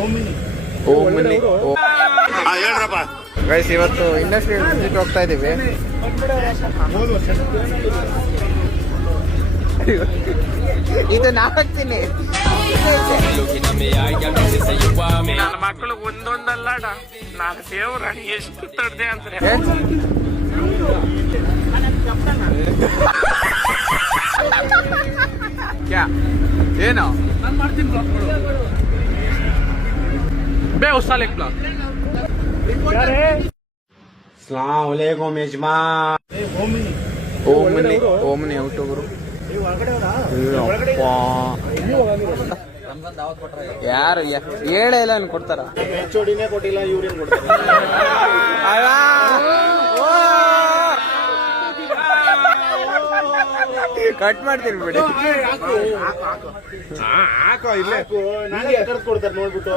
Omni guys, ಇವತ್ತು industrial visit ಹೋಗ್ತಾ ಇದೀವಿ. ಇದು ನಾ ಹಾಕ್ತೀನಿ. ನನ್ನ ಮಕ್ಕಳು ಒಂದೊಂದಲ್ಲ ನಾನು ದೇವ್ರ ಎಷ್ಟು ತಡ್ದೆ ಅಂದ್ರೆ ಏನು ನಾನು ಮಾಡ್ತೀನಿ ಬೇ ಉಸ್ತಾಲ್ एक ब्लॉग अस्सलाम वालेकुम यजमान ಓಮ್ನಿ ಯೂಟ್ಯೂಬರು ಯಾರು ಹೇಳೇ ಇಲ್ಲ ಅನ್ ಕೊಡ್ತಾರ. ಚೋಡಿನೇ ಕೊಟ್ಟಿಲ್ಲ, ಇವ್ರೇನ್ ಕೊಡ್ತಾರೆ? ಕಟ್ ಮಾಡ್ತೀನಿ ಬಿಡಿ. ಹಾಕೋ ಇಲ್ಲೇ ಕೊಡ್ತಾರೆ ನೋಡ್ಬಿಟ್ಟು.